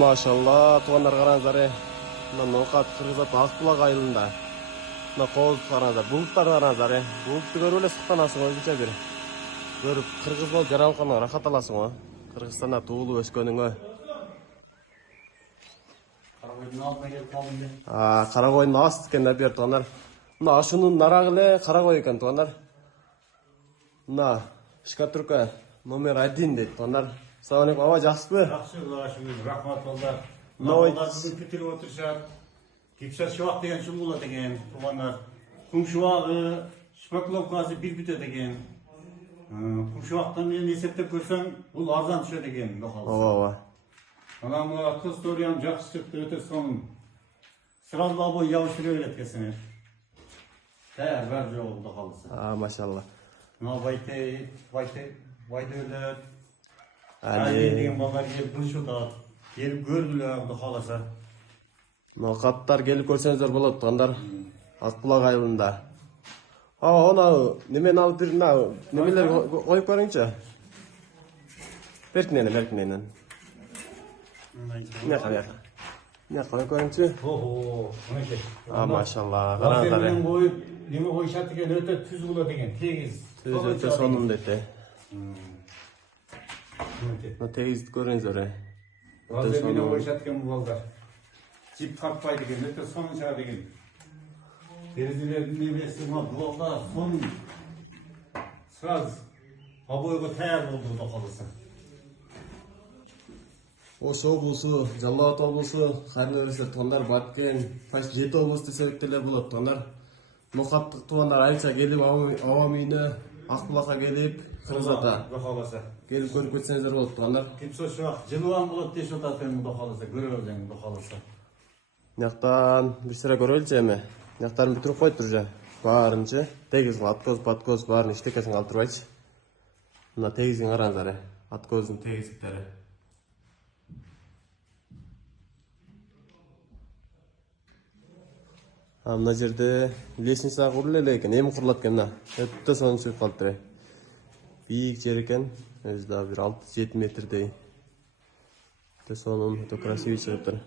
Машалла, туғандар қараңыздар. Мына ноқат Қырғызат Ақбұлақ айылында. Мына қоз қараңыздар, бұлттар қараңыздар. Бұлтты көріп еле сұқтанасың өзінше бір. Көріп қырғыз болып жаралқанға рахат аласың ғой. Қырғызстанда туылып өскеніңе. Қарағойдың алдына келіп қалдым бе? Қарағойдың асты екен да бер туғандар. Мына ашуның нарағылы Қарағой екен туғандар. Мына шкатурка номер 1 дейді туғандар. Саламалейкум, аба жақсы бе? Жақсы, рахмат балдар. Ной. Балдар бүгін күтіліп отыршат. Кепсат шуақ деген шын болады деген туғандар. Құм шуағы, шпакловкасы бір бүтеді деген. Құм шуақтан мен есептеп көрсең, бұл арзан түседі деген доқалысы. Ова. Ана мұна қыз ториян жақсы шықты өте соң. Сразу абой яушыра өрет кесіне. Тәр бәр жоғы доқалысы. Машалла. Мына байды өлет. Әлі деген балдар келіп бұлшылдат, келіп көрділер қаласа. Ноқаттар келіп көрсеңіздер болады туғандар. Ақбұлақ айылында. Оны немен алып бір немелер қойып көріңші. Беркінені. Не қойып көріңші. Машалла, қараңыздар. Лазермен қойып, неме қойшат деген өте түз болады деген, тегіз. Түз өте соның деді. Тегізді көріңіздер. Лазермен қойшат деген бұл балдар. Жип тартпай деген, өте соның шыға деген. Терезелердің немесі бұлалдар, соның сұраз абойға тәйір болды бұда қалысы. Ош облысы, Жалауат облысы, қайырлы өрістер туғандар, Баткен, 7 облысты себептелер болады туғандар. Ноқаттық туғандар айша келіп, ауамүйіне, Ақбұлаққа келіп, Қырғызата келіп көріп кетсеңіздер болады туғандар. Кепсо шуақ, жылуан болады деш отатын бұда қалысы, көріп бұда қалысы. Яқтан бір сірі көрелші әме. Яқтарын бүтіріп қойып тұр жа. Барыншы. Тегізің аткоз барын іштекесін қалып тұрбайшы. Мына тегізің қараңыздары. Аткоздың тегізіктері. Мына жерде лестница құрылы екен. Емі құрылат екен мына. Өтті соның сөйіп қалып тұрай. Биік жер екен. Өзі да бір 6-7 метрдей. Соның өте красивый шығып тұр.